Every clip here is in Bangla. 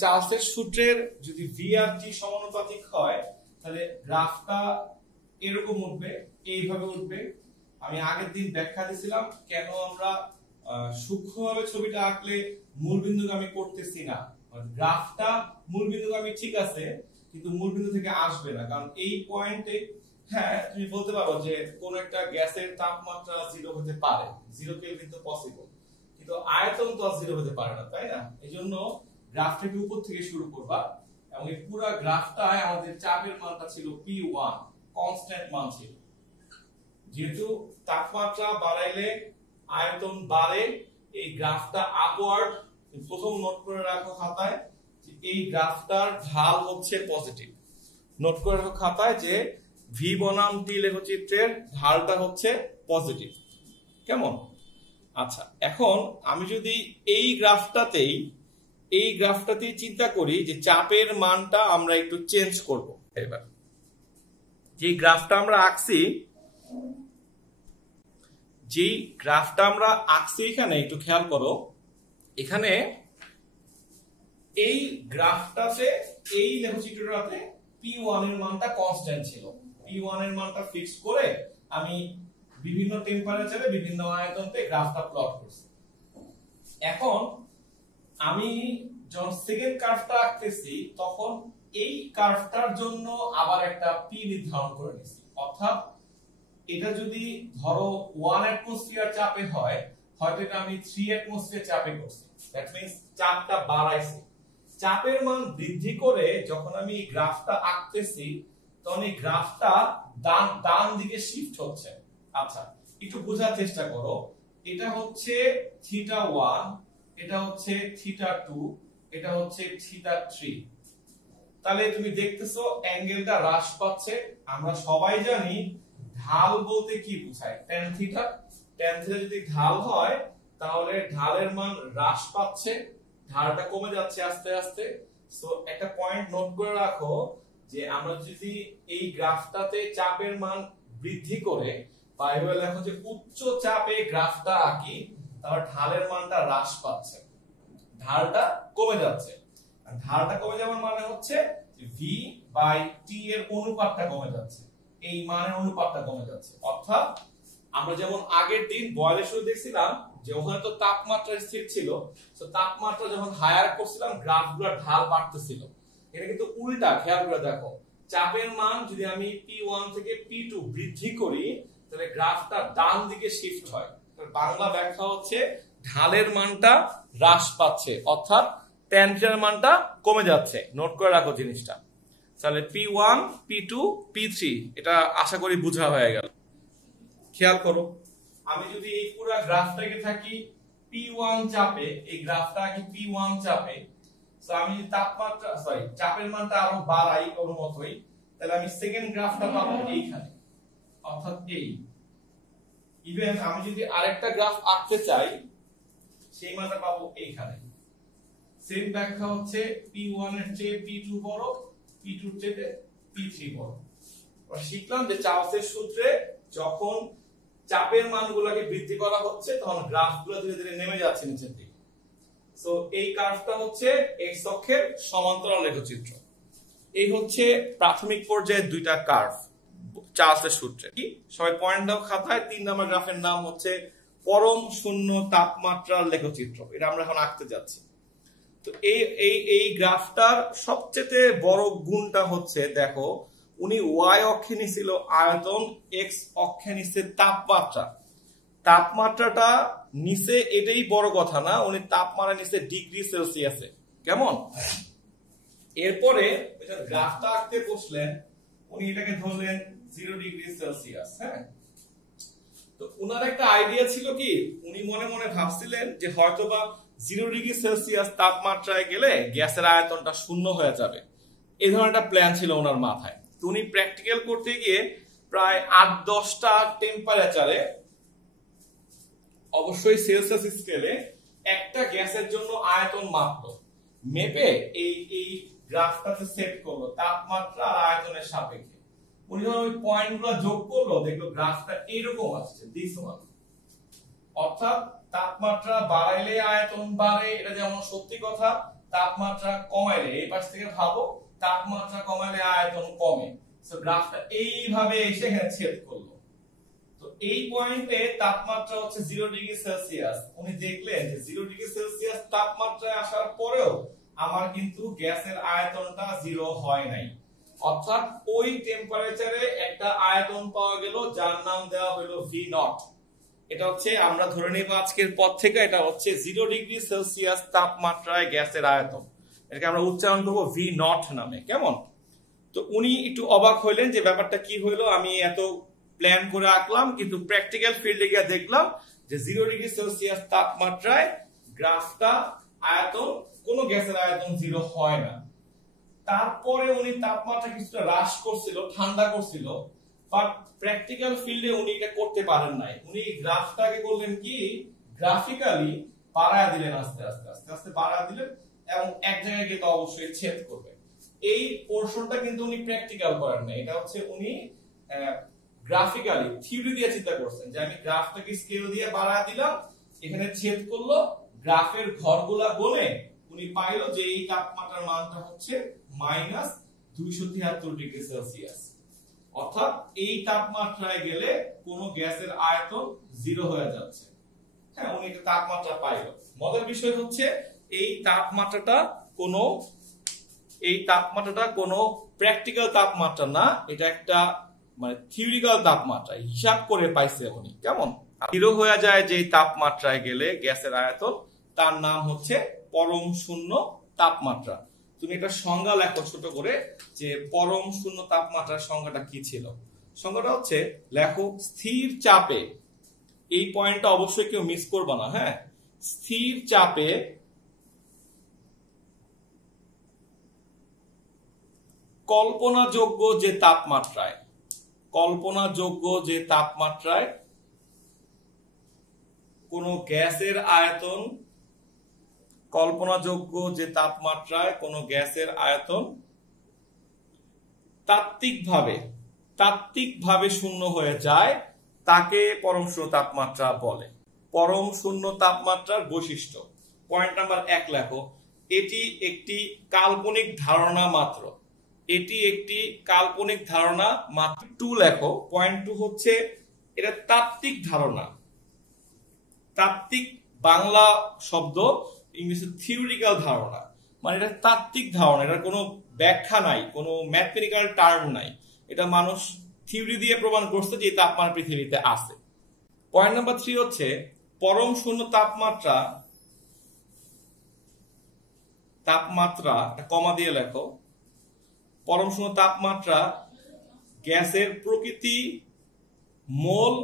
চার্লসের সূত্রের যদি ভি আর টি সমানুপাতিক হয় তাহলে গ্রাফটা এরকম উঠবে, এইভাবে উঠবে। আমি আগের দিন ব্যাখ্যা দিয়েছিলাম কেন আমরা সূক্ষ্মভাবে ছবিটা আঁকলে মূলবিন্দুগামী করতেছি না। গ্রাফটা মূলবিন্দুগামী ঠিক আছে, কিন্তু মূলবিন্দু থেকে আসবে না, কারণ এই পয়েন্টে হ্যাঁ তুমি বলতে পারো যে কোন একটা গ্যাসের তাপমাত্রা 0 হতে পারে, 0 কেলভিন তো পসিবল, কিন্তু আয়তন তো 0 হতে পারে না, তাই না? এইজন্য গ্রাফটাকে উপর থেকে শুরু করবা এবং এই পুরো গ্রাফটায় আমাদের চাপের মানটা ছিল P1, কনস্ট্যান্ট মান ছিল। যেহেতু তাপমাত্রা বাড়াইলে আয়তন বাড়ে, এই গ্রাফটা আপওয়ার্ড। প্রথম নোট করে রাখো খাতায় যে এই গ্রাফটার ঢাল হচ্ছে পজিটিভ। নোট করে রাখো খাতায় যে ভি বনাম টি লেখচিত্রের ঢালটা হচ্ছে পজিটিভ। কেমন? আচ্ছা, এখন আমি যদি এই গ্রাফটাতেই চিন্তা করি যে চাপের মানটা আমরা একটু চেঞ্জ করব। এবার যে গ্রাফটা আমরা আঁকছি, এখানে একটু খেয়াল করো, এখানে এই গ্রাফটাতে এই লেখচিত্রটাতে P1 এর মানটা কনস্ট্যান্ট ছিল। P1 এর মানটা ফিক্স করে আমি বিভিন্ন টেম্পারেচারে বিভিন্ন আয়তনতে গ্রাফটা প্লট করছি। এখন আমি যখন সেকেন্ড কার্ভটা আঁকতেছি তখন এই কার্ভটার জন্য আবার একটা P নির্ধারণ করে নিছি। অর্থাৎ এটা যদি ধরো 1 অ্যাটমসফিয়ার চাপে হয়, হয়তো এটা আমি 3 অ্যাটমসফিয়ার চাপে করছি। দ্যাট মিন্স চাপটা বাড়াইছি। চাপের মান বৃদ্ধি করে যখন আমি গ্রাফটা আঁকতেছি তখন এই গ্রাফটা ডান দিকে শিফট হচ্ছে। আচ্ছা, একটু বোঝার চেষ্টা করো। এটা হচ্ছে θ1, এটা হচ্ছে θ2, এটা হচ্ছে θ3। তাহলে তুমি দেখতেছো অ্যাঙ্গেলটা হ্রাস পাচ্ছে। আমরা সবাই জানি ঢাল বলতে কি বোঝায়, tan থিটা। tan থিটা যদি ঢাল হয় তাহলে ঢালের মান হ্রাস পাচ্ছে, ঢালটা কমে যাচ্ছে আস্তে আস্তে। সো একটা পয়েন্ট নোট করে রাখো যে আমরা যদি এই গ্রাফটাতে চাপের মান বৃদ্ধি করে বা এভাবে লেখো যে উচ্চ চাপে গ্রাফটা আঁকি, তাহলে ঢালের মানটা হ্রাস পাচ্ছে, ঢালটা কমে যাচ্ছে। আর ঢালটা কমে যাওয়ার মানে হচ্ছে ভি বাই টি এর অনুপাতটা কমে যাচ্ছে, এই মানের অনুপাতটা কমে যাচ্ছে। অর্থাৎ আমরা যেমন আগের দিন বয়লের শুরু দেখছিলাম যে ওখানে তো তাপমাত্রা স্থির ছিল, তো তাপমাত্রা যখন হায়ার করছিলাম গ্রাফগুলোর ঢাল বাড়তেছিল। এটা কিন্তু উল্টা, খেয়াল করে দেখো। চাপের মান যদি আমি P1 থেকে P2 বৃদ্ধি করি তাহলে গ্রাফটা ডান দিকে শিফট হয়। বাংলা ব্যাখ্যা হচ্ছে ঢালের মানটা হ্রাস পাচ্ছে, অর্থাৎ tan থিটার মানটা কমে যাচ্ছে। নোট করে রাখো জিনিসটা। তাহলে P1, P2, P3 এটা আশা করি বোঝা হয়ে গেল। খেয়াল করো, আমি যদি এই পুরো গ্রাফটাকে থাকি P1 চাপে, এই গ্রাফটা কি P1 চাপে, সো আমি তাপমাত্রা চাপের মানটা আরো বাড়াই ওর মতই, তাহলে আমি সেকেন্ড গ্রাফটা পাবো এইখানে, অর্থাৎ এই। ইভেন আমি যদি আরেকটা গ্রাফ আঁকতে চাই সেই মানটা পাবো এইখানে। সেম ব্যাখ্যা হচ্ছে P1 এর চেয়ে P2 বড়, P2 এর চেয়ে P3 বড়। আমরা শিখলাম যে চার্লসের সূত্রে যখন চাপের মানগুলোকে বৃদ্ধি করা হচ্ছে তখন গ্রাফগুলো ধীরে ধীরে নেমে যাচ্ছে নিচের দিকে। সো এই কার্ভটা হচ্ছে এক্স অক্ষের সমান্তরাল লেখচিত্র। এই হচ্ছে প্রাথমিক পর্যায়ে দুইটা কার্ভ চার্লসের সূত্রে। কি সবাই পয়েন্ট দাও খাতায়। 3 নম্বর গ্রাফের নাম হচ্ছে পরম শূন্য তাপমাত্রার লেখচিত্র। এটা আমরা এখন আঁকতে যাচ্ছি। তো এই গ্রাফটার সবচেয়ে বড় গুণটা হচ্ছে, দেখো উনি ওয়াই অক্ষে নিছিল আয়তন, এক্স অক্ষে নিচ্ছে তাপমাত্রা। তাপমাত্রাটা নিচে এটাই বড় কথা না, উনি তাপমাত্রা নিচ্ছে ডিগ্রি সেলসিয়াসে। কেমন? এরপরে এটা গ্রাফটা আঁকতে বসলেন, উনি এটাকে ধরলেন 0 ডিগ্রি সেলসিয়াস। হ্যাঁ, তো উনার একটা আইডিয়া ছিল কি, উনি মনে মনে ভাবছিলেন যে হয়তোবা 0 ডিগ্রি সেলসিয়াস তাপমাত্রায় গেলে গ্যাসের আয়তনটা শূন্য হয়ে যাবে। এই ধরনের একটা প্ল্যান ছিল ওনার মাথায়। তো উনি প্র্যাকটিক্যাল করতে গিয়ে প্রায় 8-10টা টেম্পারেচারে, অবশ্যই সেলসিয়াস স্কেলে, একটা গ্যাসের জন্য আয়তন মাপলো, মেপে এই গ্রাফটাতে সেট করলো তাপমাত্রা আর আয়তনের সাপেক্ষে। উনি যখন ওই পয়েন্টগুলো যোগ করলো দেখলো গ্রাফটা এইরকম আসছে, দিস ওয়ান। অর্থাৎ তাপমাত্রা বাড়াইলে আয়তন বাড়ে, এটা যেমন সত্যি কথা, তাপমাত্রা কমাইলে, এই পাশ থেকে ভাবো, তাপমাত্রা কমাইলে আয়তন কমে। সো গ্রাফটা এইভাবে এসে এখানে ছেদ করলো। তো এই পয়েন্টে তাপমাত্রা হচ্ছে 0 ডিগ্রি সেলসিয়াস। উনি দেখলেন যে 0 ডিগ্রি সেলসিয়াস তাপমাত্রায় আসার পরেও আমার কিন্তু গ্যাসের আয়তনটা 0 হয় নাই। অর্থাৎ ওই টেম্পারেচারে একটা আয়তন পাওয়া গেল যার নাম দেওয়া হলো V0। এটা হচ্ছে আমরা ধরে নেব আজকের পর থেকে এটা হচ্ছে 0 ডিগ্রি সেলসিয়াস তাপমাত্রায় গ্যাসের আয়তন। এটাকে আমরা উচ্চারণ করব V0 নামে। কেমন? তো উনি একটু অবাক হইলেন যে ব্যাপারটা কি হইলো, আমি এত প্ল্যান করে আঁকলাম কিন্তু প্র্যাকটিক্যাল ফিল্ডে গিয়ে দেখলাম যে 0 ডিগ্রি সেলসিয়াস তাপমাত্রায় গ্রাফটা আয়তন, কোন গ্যাসের আয়তন 0 হয় না। তারপরে উনি তাপমাত্রা কিছুটা হ্রাস করছিল, ঠান্ডা করছিল, বাট প্র্যাকটিক্যাল ফিল্ডে উনি এটা করতে পারেন নাই। উনি গ্রাফটাকে করলেন কি, গ্রাফিক্যালি বাড়ায় দিলেন, আস্তে আস্তে আস্তে আস্তে বাড়ায় দিলেন এবং এক জায়গায় গিয়ে তো অবশ্যই ছেদ করবে। এই পোরশনটা কিন্তু উনি প্র্যাকটিক্যাল করেন না, এটা হচ্ছে উনি গ্রাফিক্যালি থিওরি দিয়ে চিন্তা করছেন যে আমি গ্রাফটাকে স্কেল দিয়ে বাড়ায় দিলাম, এখানে ছেদ করলো, গ্রাফের ঘরগুলা গুনে উনি পাইলো যে এই তাপমাত্রার মানটা হচ্ছে -273 ডিগ্রি সেলসিয়াস। অর্থাৎ এই তাপমাত্রায় গেলে কোন গ্যাসের আয়তন 0 হয়ে যাচ্ছে। হ্যাঁ, উনি একটা তাপমাত্রা পাইলো। মজার বিষয় হচ্ছে এই তাপমাত্রাটা কোনো প্র্যাকটিক্যাল তাপমাত্রা না, এটা একটা মানে থিওরিক্যাল তাপমাত্রা হিসাব করে পাইছে উনি। কেমন? 0 হয়ে যায় যে তাপমাত্রায় গেলে গ্যাসের আয়তন, তার নাম হচ্ছে পরম শূন্য তাপমাত্রা। তুমি একটা সংজ্ঞা লেখো ছোট করে যে পরম শূন্য তাপমাত্রার সংজ্ঞাটা কি ছিল। সংজ্ঞাটা হচ্ছে, লেখো স্থির চাপে, এই পয়েন্টটা অবশ্যই কেউ মিস করবে না। হ্যাঁ, স্থির চাপে কল্পনাযোগ্য যে তাপমাত্রায় কোন গ্যাসের আয়তন, তাত্ত্বিকভাবে শূন্য হয়ে যায়, তাকে পরম শূন্য তাপমাত্রা বলে। পরম শূন্য তাপমাত্রার বৈশিষ্ট্য, পয়েন্ট নাম্বার 1 লেখো, এটি একটি কাল্পনিক ধারণা মাত্র। 2 লেখো, পয়েন্ট 2 হচ্ছে এটা তাত্ত্বিক ধারণা। তাত্ত্বিক বাংলা শব্দ, ইংলিশে থিওরিক্যাল ধারণা, মানে এটা তাত্ত্বিক ধারণা, এটার কোনো ব্যাখ্যা নাই, কোনো ম্যাথমেটিক্যাল টার্ম নাই, এটা মানুষ থিওরি দিয়ে প্রমাণ করছে যে তাপমাত্রা পৃথিবীতে আছে। পয়েন্ট নাম্বার 3 হচ্ছে পরম শূন্য তাপমাত্রা কমা দিয়ে লেখো, পরম শূন্য তাপমাত্রা গ্যাসের প্রকৃতি, মোল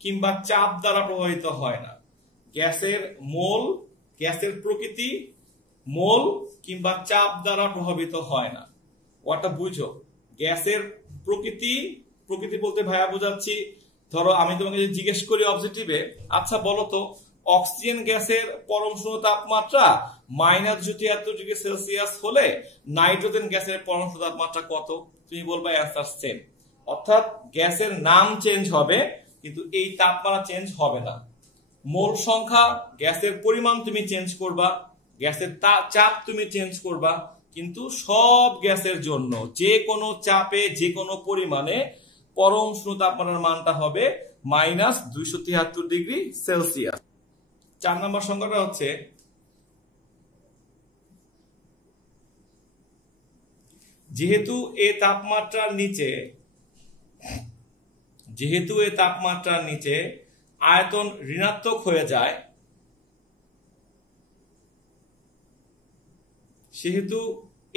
কিংবা চাপ দ্বারা প্রভাবিত হয় না। গ্যাসের প্রকৃতি, মোল কিংবা চাপ দ্বারা প্রভাবিত হয় না। ওটা বুঝো, গ্যাসের প্রকৃতি বলতে ভাইয়া বোঝাচ্ছি, ধরো আমি তোমাকে জিজ্ঞেস করি অবজেক্টিভে, আচ্ছা বলো তো অক্সিজেন গ্যাসের পরম শূন্য তাপমাত্রা -273 ডিগ্রি সেলসিয়াস হলে নাইট্রোজেন গ্যাসের পরম শূন্য তাপমাত্রা কত? তুমি বলবা অ্যান্সার সেম। অর্থাৎ গ্যাসের নাম চেঞ্জ হবে কিন্তু এই তাপমাত্রা চেঞ্জ হবে না। মোল সংখ্যা, গ্যাসের পরিমাণ তুমি চেঞ্জ করবা, গ্যাসের চাপ তুমি চেঞ্জ করবা, কিন্তু সব গ্যাসের জন্য যে কোনো চাপে, যে কোনো পরিমাণে পরম শূন্য তাপমাত্রার মানটা হবে -273 ডিগ্রি সেলসিয়াস। 4 নম্বর সংখ্যাটা হচ্ছে, যেহেতু এ তাপমাত্রার নিচে আয়তন ঋণাত্মক হয়ে যায়, সেহেতু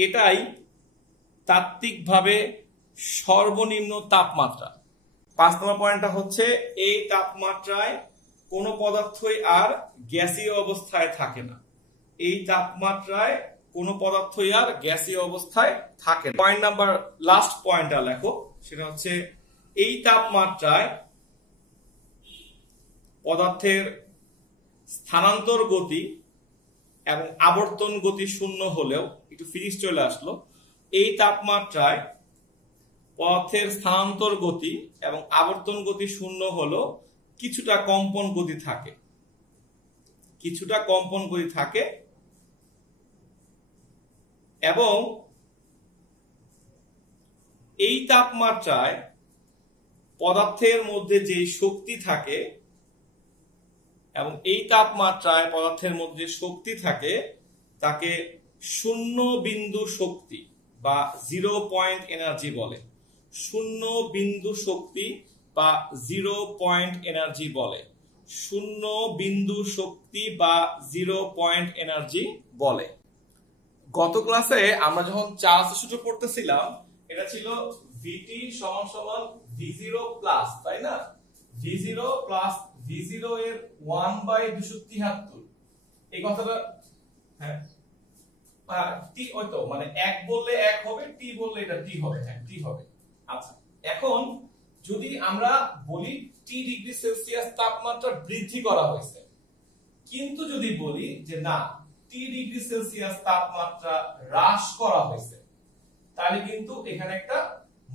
এটাই তাত্ত্বিকভাবে সর্বনিম্ন তাপমাত্রা। 5 নম্বর পয়েন্টটা হচ্ছে, এই তাপমাত্রায় কোনো পদার্থই আর গ্যাসীয় অবস্থায় থাকে না। পয়েন্ট নাম্বার লাস্ট পয়েন্টটা লেখো, সেটা হচ্ছে এই তাপমাত্রায় পদার্থের স্থানান্তর গতি এবং আবর্তন গতি শূন্য হলেও, একটু ফিজিক্স চলে আসলো, এই তাপমাত্রায় পদার্থের স্থানান্তর গতি এবং আবর্তন গতি শূন্য হলেও কিছুটা কম্পন গতি থাকে। এবং এই তাপমাত্রায় পদার্থের মধ্যে যে শক্তি থাকে এবং এই তাপমাত্রায় পদার্থের মধ্যে শক্তি থাকে তাকে শূন্য বিন্দু শক্তি বা 0 পয়েন্ট এনার্জি বলে। শূন্য বিন্দু শক্তি বা 0 পয়েন্ট এনার্জি বলে। শূন্য বিন্দু শক্তি বা 0 পয়েন্ট এনার্জি বলে। গত ক্লাসে আমরা যখন চার্লসের সূত্র পড়তেছিলাম এটা ছিল VT সমান সমান V0 প্লাস, তাই না? V0 প্লাস V0 এর 1/273। এই কথাটা হ্যাঁ T হয়তো মানে 1 বললে 1 হবে, T বললে এটা T হবে। হ্যাঁ T হবে। আচ্ছা, এখন যদি আমরা বলি T ডিগ্রি সেলসিয়াস তাপমাত্রা বৃদ্ধি করা হয়েছে, কিন্তু যদি বলি যে না T ডিগ্রি সেলসিয়াস তাপমাত্রা হ্রাস করা হয়েছে, তাহলে কিন্তু এখানে একটা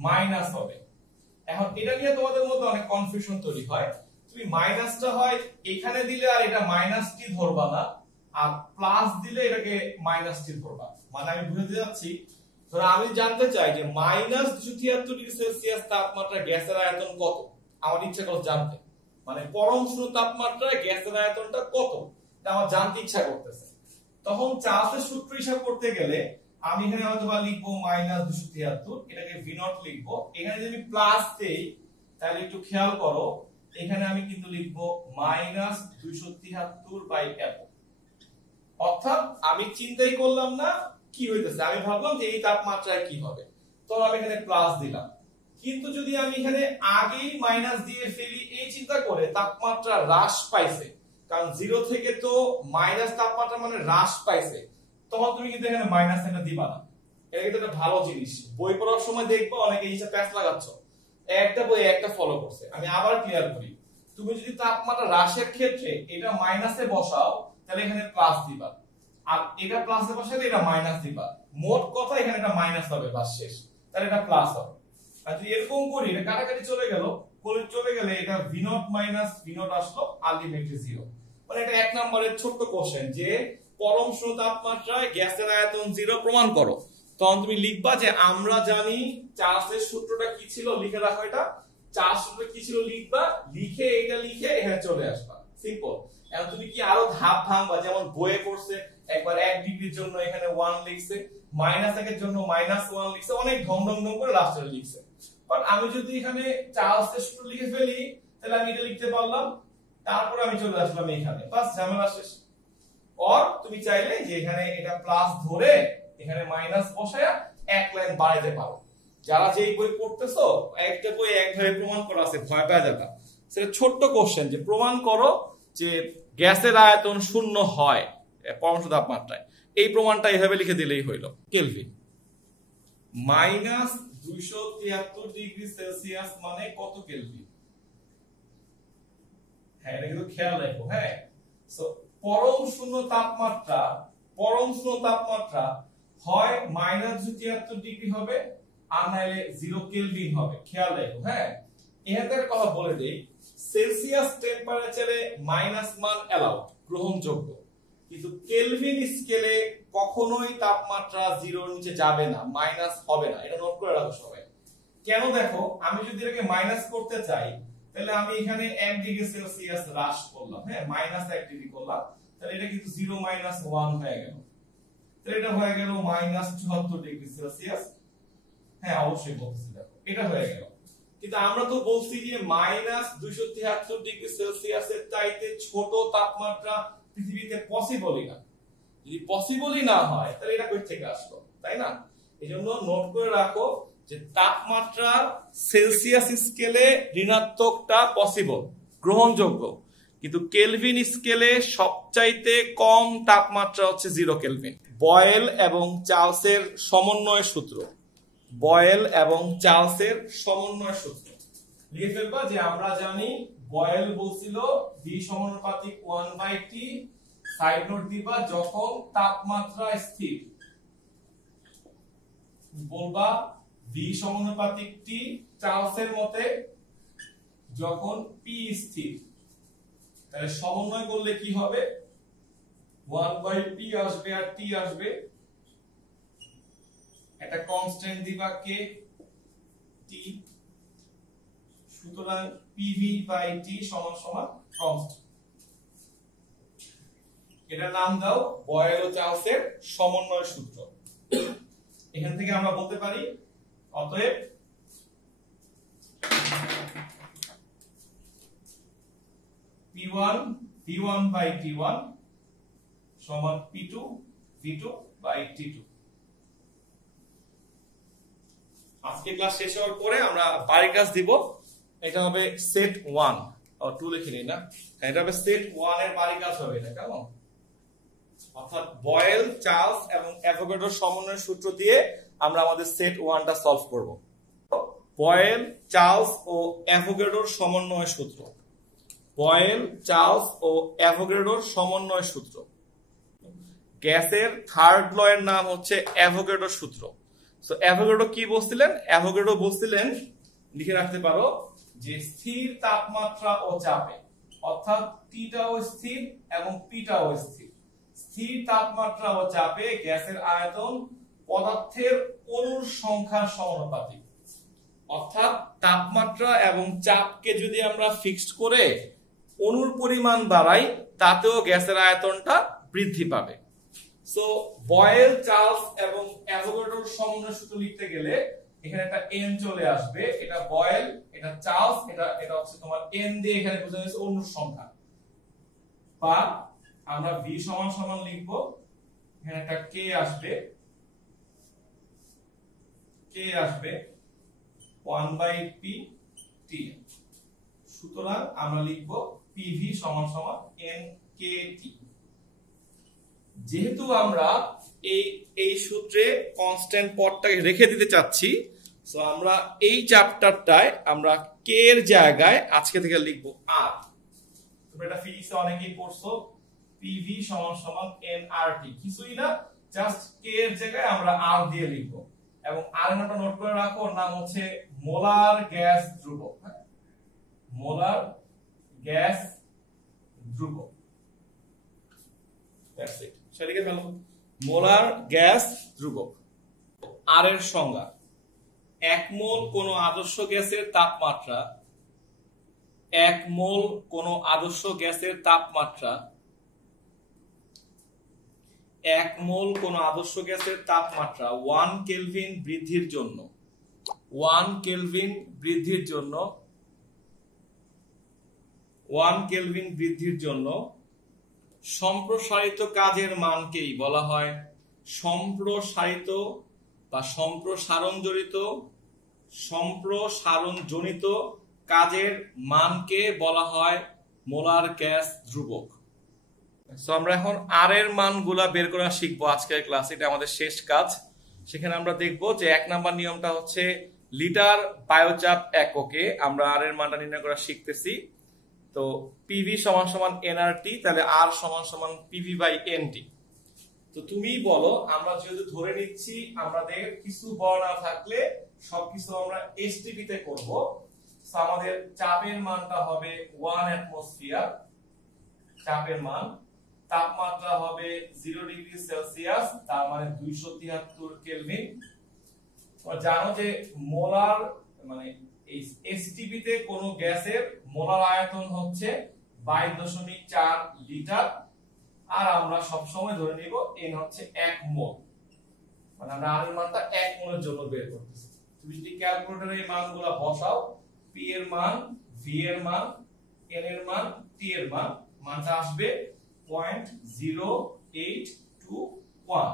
মাইনাস হবে। এখন এটা নিয়ে তোমাদের মধ্যে অনেক কনফিউশন তৈরি হয়। তুমি মাইনাসটা হয় এখানে দিলে আর এটা মাইনাস টি ধরবা না, আর প্লাস দিলে এটাকে মাইনাস টি ধরবা। মানে আমি বুঝাতে যাচ্ছি, ধরো আমি জানতে চাই যে মাইনাস 273 ডিগ্রি সেলসিয়াস তাপমাত্রা গ্যাসের আয়তন কত, আমার ইচ্ছা করে জানতে, মানে পরম শূন্য তাপমাত্রায় গ্যাসের আয়তনটা কত এটা আমার জানতে ইচ্ছা করতেছে। তখন চার্লসের সূত্র হিসাব করতে গেলে আমি এখানে হয়তো বা লিখবো মাইনাস 273, এটাকে ভি নট লিখবো। এখানে যদি প্লাস দেই তাহলে একটু খেয়াল করো, এখানে আমি কিন্তু লিখবো মাইনাস 273 বাই এত। অর্থাৎ আমি চিন্তাই করলাম না কি হইতেছে, আমি ভাবলাম যে এই তাপমাত্রায় কি হবে, তো আমি এখানে প্লাস দিলাম। কিন্তু যদি আমি এখানে আগেই মাইনাস দিয়ে ফেলি এই চিন্তা করে তাপমাত্রা হ্রাস পাইছে, কারণ 0 থেকে তো মাইনাস তাপমাত্রা মানে হ্রাস পাইছে, তখন তুমি কিন্তু এখানে মাইনাস এটা দিবা না। এটা কিন্তু একটা ভালো জিনিস, বই পড়ার সময় দেখবো অনেকে এই হিসাবে প্যাচ লাগাচ্ছ, একটা বই একটা ফলো করছে। আমি আবার ক্লিয়ার করি, তুমি যদি তাপমাত্রা হ্রাসের ক্ষেত্রে এটা মাইনাসে বসাও তাহলে এখানে প্লাস দিবা, আর এটা প্লাসে বসালে এটা মাইনাস দিবা। মোট কথা এখানে এটা মাইনাস হবে, বাস শেষ, তাহলে এটা প্লাস হবে। আর যদি এরকম করি এটা কাটাকাটি চলে গেল, চলে গেলে এটা V naught minus V naught আসলো, আলটিমেটলি 0। মানে এটা এক নম্বরের ছোট্ট কোশ্চেন যে পরম শূন্য তাপমাত্রায় গ্যাসের আয়তন 0 প্রমাণ করো। তখন তুমি লিখবা যে আমরা জানি চার্লসের সূত্রটা কি ছিল, লিখে রাখো এটা। চার্লস সূত্রটা কি ছিল লিখবা, লিখে এটা লিখে এখানে চলে আসবা, সিম্পল। এখন তুমি কি আরো ধাপ ভাঙবা, যেমন বইয়ে পড়ছে একবার 1 ডিগ্রির জন্য এখানে 1 লিখছে, মাইনাস 1 এর জন্য -1 লিখছে, অনেক ঢং ঢং ঢং করে লাস্টে লিখছে। বাট আমি যদি এখানে চার্লসের সূত্র লিখে ফেলি তাহলে আমি এটা লিখতে পারলাম, তারপরে আমি চলে আসলাম এখানে, বাস ঝামেলা শেষ। অর তুমি চাইলে যে এখানে এটা প্লাস ধরে এখানে মাইনাস বসায়া এক লাইন বাড়াইতে পারো। যারা যেই বই পড়তেছো একটা বই একভাবে প্রমাণ করা আছে, ভয় পাওয়া যাবে না। সেটা ছোট্ট কোশ্চেন যে প্রমাণ করো যে গ্যাসের আয়তন 0 হয় পরম শূন্য তাপমাত্রায়। এই প্রমাণটা এইভাবে লিখে দিলেই হইলো। কেলভিন মাইনাস 273 ডিগ্রি সেলসিয়াস মানে কত কেলভিন? হ্যাঁ এটা কিন্তু খেয়াল রাখো। হ্যাঁ, সো পরম শূন্য তাপমাত্রা হয় মাইনাস 273 ডিগ্রি হবে আর নাইলে 0 কেলভিন হবে, খেয়াল রাখো। হ্যাঁ, এখানকার কথা বলে দেই, সেলসিয়াস টেম্পারেচারে মাইনাস মান অ্যালাউড, গ্রহণযোগ্য, কিন্তু কেলভিন স্কেলে কখনোই তাপমাত্রা 0 নিচে যাবে না, মাইনাস হবে না, এটা নোট করে রাখো সবাই। কেন দেখো, আমি যদি এটাকে মাইনাস করতে চাই তাহলে আমি এখানে 1 ডিগ্রি সেলসিয়াস হ্রাস করলাম, হ্যাঁ মাইনাস 1 ডিগ্রি করলাম, তাহলে এটা কিন্তু 0 - 1 হয়ে গেল, তাহলে এটা হয়ে গেল -74 ডিগ্রি সেলসিয়াস। হ্যাঁ অবশ্যই বলতেছি, দেখো এটা হয়ে গেল। কিন্তু আমরা তো বলছি যে -273 ডিগ্রি সেলসিয়াসের চাইতে ছোট তাপমাত্রা পৃথিবীতে পসিবলই না। যদি পসিবলই না হয় তাহলে এটা কই থেকে আসলো, তাই না? এজন্য নোট করে রাখো যে তাপমাত্রা সেলসিয়াস স্কেলে ঋণাত্মকটা পসিবল, গ্রহণযোগ্য, কিন্তু কেলভিন স্কেলে সবচাইতে কম তাপমাত্রা হচ্ছে 0 কেলভিন। বয়েল এবং চার্লসের সমন্বয় সূত্র, বয়েল এবং চার্লসের সমন্বয় সূত্র লিখে ফেলবা যে আমরা জানি বয়েল বলছিল V সমানুপাতিক 1/T, সাইড নোট দিবা যখন তাপমাত্রা স্থির, বলবা V সমানুপাতিক T, চার্লসের মতে যখন P স্থির। তাহলে সমন্বয় করলে কি হবে, 1/P আসবে আর T আসবে, একটা কনস্ট্যান্ট দিবা কে টি, সুতরাং পিভি বাই টি সমান সমান কনস্ট্যান্ট। এটার নাম দাও বয়েল ও চার্লসের সমন্বয় সূত্র। এখান থেকে আমরা বলতে পারি অতএব P1 V1 by T1 সমান P2 V2 by T2। আজকে ক্লাস শেষ হওয়ার পরে আমরা বাড়ির কাজ দিব। এটা হবে সেট 1 ও 2 লিখে নিই না, এটা হবে সেট 1 এর বাড়ির কাজ হবে এটা, কেমন? অর্থাৎ বয়েল, চার্লস এবং অ্যাভোগাড্রোর সমন্বয় সূত্র দিয়ে আমরা আমাদের সেট 1টা সলভ করব। বয়েল, চার্লস ও অ্যাভোগাড্রোর সমন্বয় সূত্র। বয়েল, চার্লস ও অ্যাভোগাড্রোর সমন্বয় সূত্র। গ্যাসের থার্ড ল এর নাম হচ্ছে অ্যাভোগাড্রোর সূত্র। সো অ্যাভোগাড্রো কি বলছিলেন? অ্যাভোগাড্রো বলছিলেন, লিখে রাখতে পারো, যে স্থির তাপমাত্রা ও চাপে, অর্থাৎ টিটাও স্থির এবং পিটাও স্থির, স্থির তাপমাত্রা ও চাপে গ্যাসের আয়তন পদার্থের অণুর সংখ্যার সমানুপাতিক। অর্থাৎ তাপমাত্রা এবং চাপকে যদি আমরা ফিক্সড করে অণুর পরিমাণ বাড়াই, তাতেও গ্যাসের আয়তনটা বৃদ্ধি পাবে। সো বয়েল, চার্লস এবং অ্যাভোগাড্রোর সমন্বয় সূত্র লিখতে গেলে এখানে একটা n চলে আসবে। এটা বয়েল, এটা চার্লস, এটা হচ্ছে তোমার n দিয়ে এখানে বোঝানো হয়েছে অণুর সংখ্যা। বা আমরা v সমান সমান লিখব, এখানে একটা k আসবে 1/p t। সুতরাং আমরা লিখব pv সমান সমান nkt। যেহেতু আমরা এই সূত্রে কনস্ট্যান্ট পদটাকে রেখে দিতে চাচ্ছি, সো আমরা এই চ্যাপ্টারটায় আমরা k এর জায়গায় আজকে থেকে লিখব r। তোমরা এটা ফিজিক্সে অনেকেই পড়ছো, pv সমান সমান nRT, কিছুই না, জাস্ট k এর জায়গায় আমরা r দিয়ে লিখব। এবং আর এর নামটা নোট করে রাখো, ওর নাম হচ্ছে মোলার গ্যাস ধ্রুবক। মোলার গ্যাস ধ্রুবক, দ্যাটস ইট। সেটাকে ফেলো, মোলার গ্যাস ধ্রুবক। আর এর সংজ্ঞা, 1 মোল কোন আদর্শ গ্যাসের তাপমাত্রা, 1 মোল কোন আদর্শ গ্যাসের তাপমাত্রা, 1 মোল কোন আদর্শ গ্যাসের তাপমাত্রা 1 কেলভিন বৃদ্ধির জন্য, 1 কেলভিন বৃদ্ধির জন্য, 1 কেলভিন বৃদ্ধির জন্য সম্প্রসারিত কাজের মানকেই বলা হয় সম্প্রসারিত বা সম্প্রসারণজনিত কাজের মানকে বলা হয় মোলার গ্যাস ধ্রুবক। সো আমরা এখন আর এর মানগুলা বের করা শিখবো আজকের ক্লাসে, এটা আমাদের শেষ কাজ। সেখানে আমরা দেখব যে 1 নাম্বার নিয়মটা হচ্ছে লিটার বায়ুচাপ এককে আমরা আর এর মানটা নির্ণয় করা শিখতেছি। তো পিভি সমান সমান nRT, তাহলে আর সমান সমান পিভি বাই এনটি। তো তুমি বলো, আমরা যেহেতু ধরে নিচ্ছি আমাদের কিছু বল না থাকলে সবকিছু আমরা এসটিপি তে করব, সো আমাদের চাপের মানটা হবে 1 অ্যাটমসফিয়ার, চাপের মান, তাপমাত্রা হবে 0 ডিগ্রি সেলসিয়াস, তার মানে 273 কেলভিন। তোমরা জানো যে মোলার মানে এই এসটিপি তে কোন গ্যাসের মোলার আয়তন হচ্ছে 22.4 লিটার, আর আমরা সব সময় ধরে নিব n হচ্ছে 1 মোল, মানে আমরা আর এর মানটা 1 মোলের জন্য বের করতেছি। তুমি যদি ক্যালকুলেটরে এই মানগুলো বসাও, p এর মান, v এর মান, n এর মান, t এর মান, মানটা আসবে 0.0821।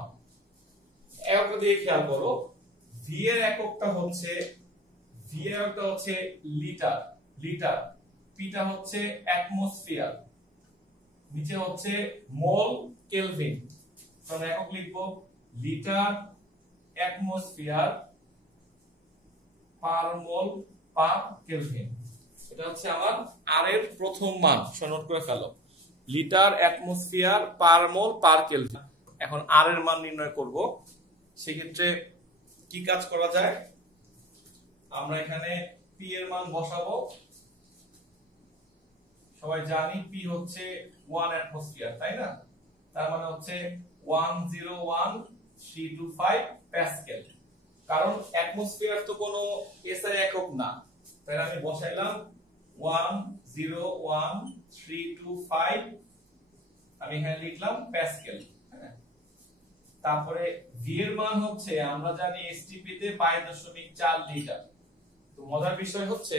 একক দিয়ে খেয়াল করো, v এর এককটা হচ্ছে লিটার, p টা হচ্ছে অ্যাটমসফিয়ার, নিচে হচ্ছে মোল কেলভিন। তাহলে একক লিখবো লিটার অ্যাটমসফিয়ার পার মোল পার কেলভিন। এটা হচ্ছে আমার আর এর প্রথম মান, নোট করে ফেলো, লিটার অ্যাটমসফিয়ার পার মোল পার কেলভিন। এখন আর এর মান নির্ণয় করব, সেক্ষেত্রে কি কাজ করা যায়, আমরা এখানে p এর মান বসাবো। সবাই জানি p হচ্ছে 1 অ্যাটমসফিয়ার, তাই না? তার মানে হচ্ছে 101325 প্যাসকেল। কারণ অ্যাটমসফিয়ার তো কোনো এসআই একক না, তাই আমি বসাইলাম 101.325, আমি এখানে লিখলাম প্যাসকেল। হ্যাঁ, তারপরে ভি এর মান হচ্ছে আমরা জানি এসটিপি তে 22.4 লিটার। তো মজার বিষয় হচ্ছে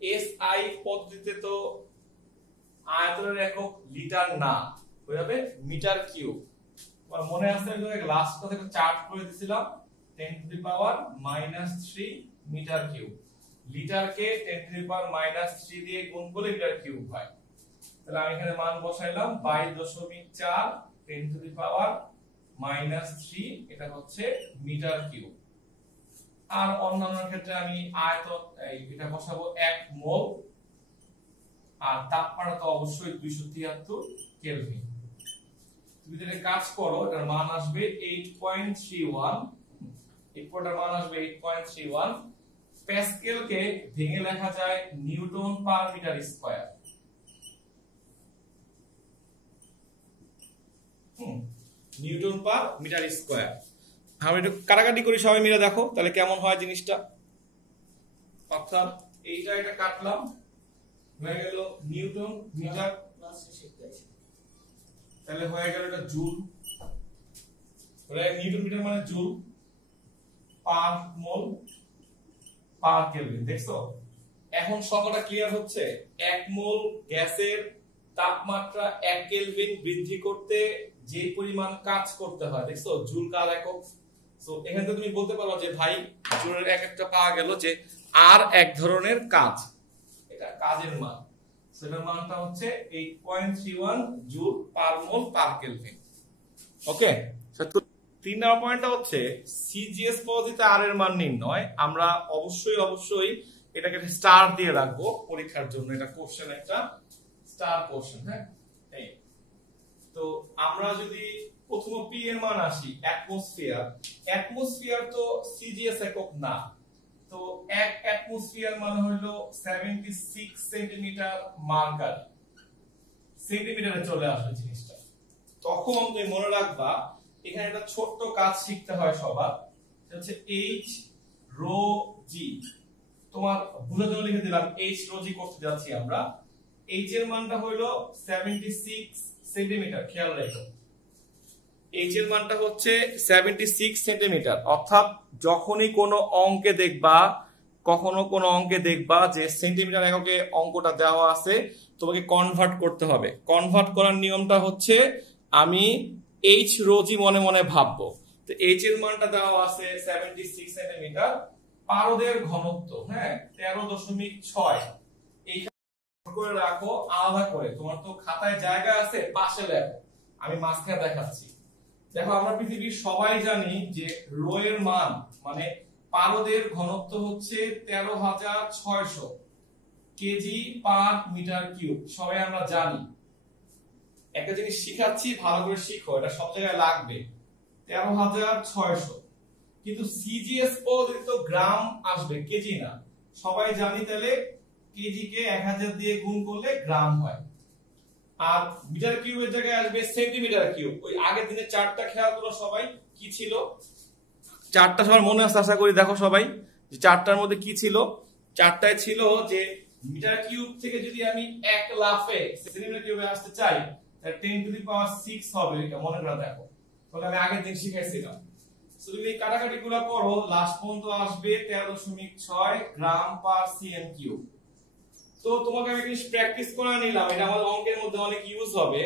এসআই পদ্ধতিতে তো আয়তনের একক লিটার না, হয়ে যাবে মিটার কিউব। তোমার মনে আছে আমি লাস্ট কথা চার্ট করে দিয়েছিলাম 10⁻³ মিটার কিউব। লিটারকে 10⁻³ দিয়ে গুণ করলে মিটার কিউব হয়। তাহলে আমি এখানে মান বসাইলাম 22.4 10⁻³ এটা হচ্ছে মিটার কিউব। আর অন্যান্য ক্ষেত্রে আমি আয়তন এটা বসাবো 1 মোল, আর তাপমাত্রা তো অবশ্যই 273 কেলভিন। তুমি যদি কাজ করো এটার মান আসবে 8.31, এটার মান আসবে 8.31। প্যাসকেলকে ভেঙে লেখা যায় newton per metre square. Newton per metre square. আমরা একটু কাটাকাটি করি সবাই মিলে, দেখো তাহলে কেমন হয় জিনিসটা। অর্থাৎ এইটা এটা কাটলাম, হয়ে গেল নিউটন মিটার, তাহলে হয়ে গেল এটা জুল। তাহলে নিউটন মিটার মানে জুল পার মোল পার কেলভিন। দেখছো এখন সংখ্যাটা ক্লিয়ার হচ্ছে। 1 মোল গ্যাসের তাপমাত্রা 1 কেলভিন বৃদ্ধি করতে যে পরিমাণ কাজ করতে হয়, দেখছো জুল কার একক। সো এখান থেকে তুমি বলতে পারো যে ভাই জুলের এক একটা পাওয়া গেল যে আর এক ধরনের কাজ, এটা কাজের মান। সেটার মানটা হচ্ছে 8.31 জুল পার মোল পার কেলভিন। ওকে, 3 নম্বর পয়েন্টটা হচ্ছে সিজিএস পদ্ধতিতে আর এর মান নির্ণয়। আমরা অবশ্যই এটাকে স্টার দিয়ে রাখবো পরীক্ষার জন্য, এটা কোশ্চেন একটা স্টার কোশ্চেন। হ্যাঁ, এই তো আমরা যদি প্রথম পি এর মান আসি অ্যাটমসফিয়ার তো সিজিএস একক না। তো 1 অ্যাটমসফিয়ার মানে হলো 76 সেন্টিমিটার মার্কারি, সেন্টিমিটারে চলে আসবে জিনিসটা। তখন তুমি মনে রাখবা এখানে একটা ছোট্ট কাজ শিখতে হয় সবার, সেটা হচ্ছে এইচ রো জি। তোমার বুঝার জন্য লিখে দিলাম এইচ রো জি করতে যাচ্ছি আমরা। এইচ এর মানটা হলো 76 সেন্টিমিটার, খেয়াল রেখো এইচ এর মানটা হচ্ছে 76 সেন্টিমিটার। অর্থাৎ যখনই কোনো অঙ্কে দেখবা, কখনো কোনো অঙ্কে দেখবা যে সেন্টিমিটার এককে অঙ্কটা দেওয়া আছে, তোমাকে কনভার্ট করতে হবে। কনভার্ট করার নিয়মটা হচ্ছে আমি এইচ রো জি মনে মনে ভাববো। তো এইচ এর মানটা দেওয়া আছে 76 সেন্টিমিটার। পারদের ঘনত্ব, হ্যাঁ 13.6, এইখানে করে রাখো আলাদা করে। তোমার তো খাতায় জায়গা আছে, পাশে লেখো, আমি মাঝখানে দেখাচ্ছি। দেখো আমরা পৃথিবীর সবাই জানি যে রো এর মান মানে পারদের ঘনত্ব হচ্ছে 13,600 কেজি পার মিটার কিউব। সবাই আমরা জানি। একটা জিনিস শিখাচ্ছি, ভালো করে শিখো, এটা সব জায়গায় লাগবে। 13,600, কিন্তু সিজিএস পদ্ধতিতে তো গ্রাম আসবে, কেজি না। সবাই জানি তাহলে কেজি কে 1000 দিয়ে গুণ করলে গ্রাম হয়। আর মিটার কিউবের জায়গায় আসবে সেন্টিমিটার কিউব। ওই আগের দিনে চারটা খেয়াল করো সবাই, কি ছিল চারটা সবার মনে আছে আশা করি। দেখো সবাই যে চারটার মধ্যে কি ছিল, চারটায় ছিল যে মিটার কিউব থেকে যদি আমি 1 লাফে সেন্টিমিটার কিউবে আসতে চাই তাহলে 10⁻6 হবে, এটা মনে করে দেখো। তাহলে আমি আগের দিন শিখাইছিলাম। সো তুমি কাটাকাটি গুলো করো, লাস্ট পর্যন্ত আসবে 13.6 গ্রাম পার সিএম কিউব। তো তোমাকে আমি একটা প্র্যাকটিস করে নিলাম, এটা আমাদের অঙ্কের মধ্যে অনেক ইউজ হবে,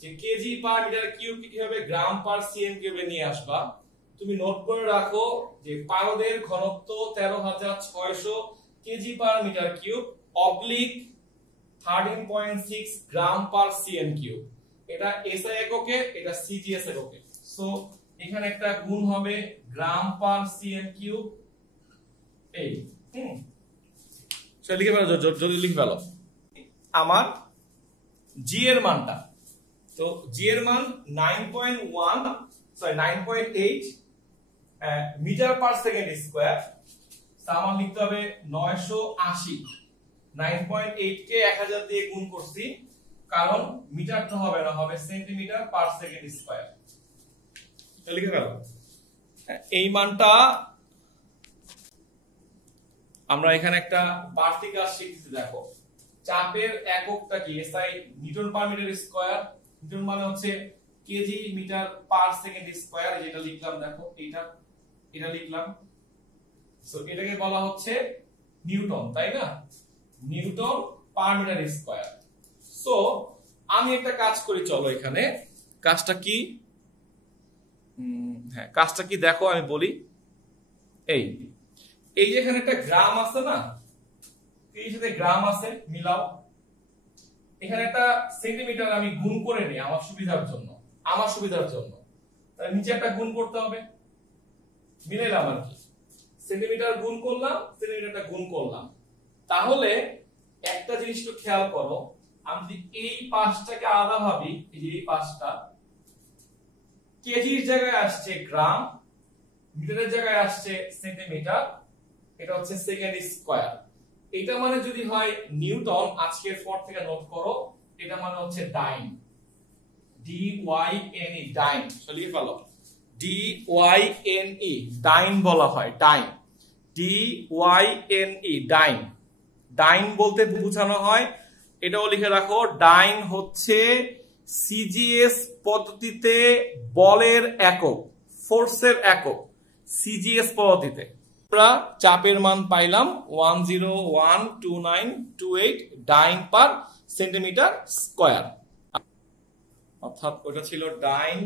যে কেজি পার মিটার কিউব কিভাবে গ্রাম পার সিএম কিউবে নিয়ে আসবা। তুমি নোট করে রাখো যে পারদের ঘনত্ব 13,600 KG per metre cube oblique 13.6 gram per CM cube. এটা এসআই এককে, এটা সিজিএস এককে। সো এখানে একটা গুণ হবে গ্রাম পার সিএম কিউব। এই সে লিখে ফেলো, যদি লিখে ফেলো আমার জি এর মানটা। তো জি এর মান 9.8 মিটার পার সেকেন্ড স্কয়ার। আমার লিখতে হবে 980। 9.8 কে 1000 দিয়ে গুণ করছি, কারণ মিটার তো হবে না, হবে সেন্টিমিটার পার সেকেন্ড স্কয়ার। লিখে ফেলো এই মানটা আমরা এখানে একটা বাড়তি কাজ শিখতেছি। দেখো চাপের এককটা কি, SI newton per metre square. Newton মানে হচ্ছে KG metre per second square, যেটা লিখলাম। দেখো এটা লিখলাম। সো এটাকে বলা হচ্ছে নিউটন, তাই না? Newton per metre square. So আমি একটা কাজ করি, চলো এখানে কাজটা কি, হ্যাঁ কাজটা কি দেখো আমি বলি। এই যে এখানে একটা গ্রাম আছে না, এই সাথে গ্রাম আছে, মিলাও। এখানে একটা সেন্টিমিটার আমি গুণ করে নিই আমার সুবিধার জন্য, তাহলে নিচে একটা গুণ করতে হবে, মিলাইলাম আর কি। সেন্টিমিটার গুণ করলাম, সেন্টিমিটারটা গুণ করলাম। তাহলে একটা জিনিস তো খেয়াল করো, আমি যদি এই পাশটাকে আলাদা ভাবি, এই যে এই পাশটা কেজির জায়গায় আসছে গ্রাম, মিটারের জায়গায় আসছে সেন্টিমিটার, এটা হচ্ছে সেকেন্ড স্কয়ার। এটা মানে যদি হয় নিউটন, আজকের পর থেকে নোট করো, এটা মানে হচ্ছে ডাইন, ডি ওয়াই এন ই, ডাইন। লিখে ফেলো, ডি ওয়াই এন ই, ডাইন বলা হয়, ডাইন, ডি ওয়াই এন ই, ডাইন। ডাইন বলতে বোঝানো হয়, এটাও লিখে রাখো, ডাইন হচ্ছে সিজিএস পদ্ধতিতে বলের একক, ফোর্সের একক, সিজিএস পদ্ধতিতে। আমরা চাপের মান পাইলাম 10129228 ডাইন পার সেন্টিমিটার স্কয়ার, অর্থাৎ ওটা ছিল dyne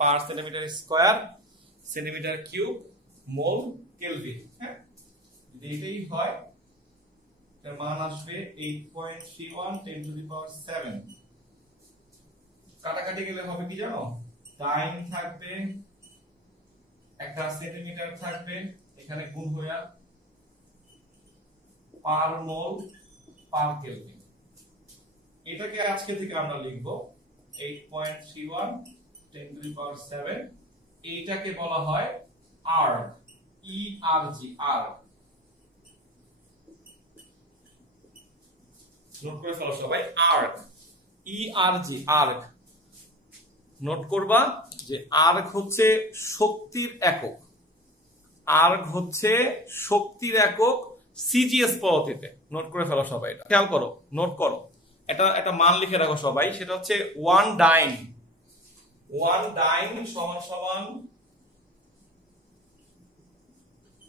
per centimetre square, centimetre cube, mole, kelvin. হ্যাঁ, যদি এটাই হয় এর মান আসবে 8.31 10 টু দি পাওয়ার 7। কাটাকাটি গেলে হবে কি জানো, ডাইন থাকবে, একটা সেন্টিমিটার থাকবে, এখানে গুণ হইয়া পার মোল পার কেলভিন। এটাকে আজকে থেকে আমরা লিখব 8.31 10 টু দি পাওয়ার 7। এইটাকে বলা হয় আর্ক, ই আর জি, আর্ক। নোট করে ফেলো সবাই, আর্ক, ই আর জি, আর্ক। নোট করবা যে আর্ক হচ্ছে শক্তির একক, আর্ক হচ্ছে শক্তির একক সিজিএস পদ্ধতিতে। নোট করে ফেলো সবাই, এটা খেয়াল করো, নোট করো, এটা একটা মান লিখে রাখো সবাই, সেটা হচ্ছে 1 ডাইন সমান সমান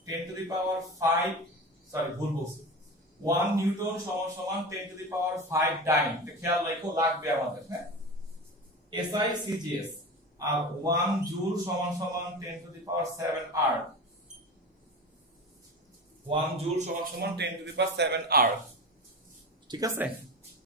10 টু দি পাওয়ার 5, সরি ভুল বলছি, 1 নিউটন সমান সমান 10 টু দি পাওয়ার 5 ডাইন। এটা খেয়াল রাখো, লাগবে আমাদের। হ্যাঁ, এসআই সিজিএস। আর 1 জুল সমান সমান 10 to the power 7 erg, 1 joule সমান সমান 10 টু দি পাওয়ার 7 আর্ক। ঠিক আছে।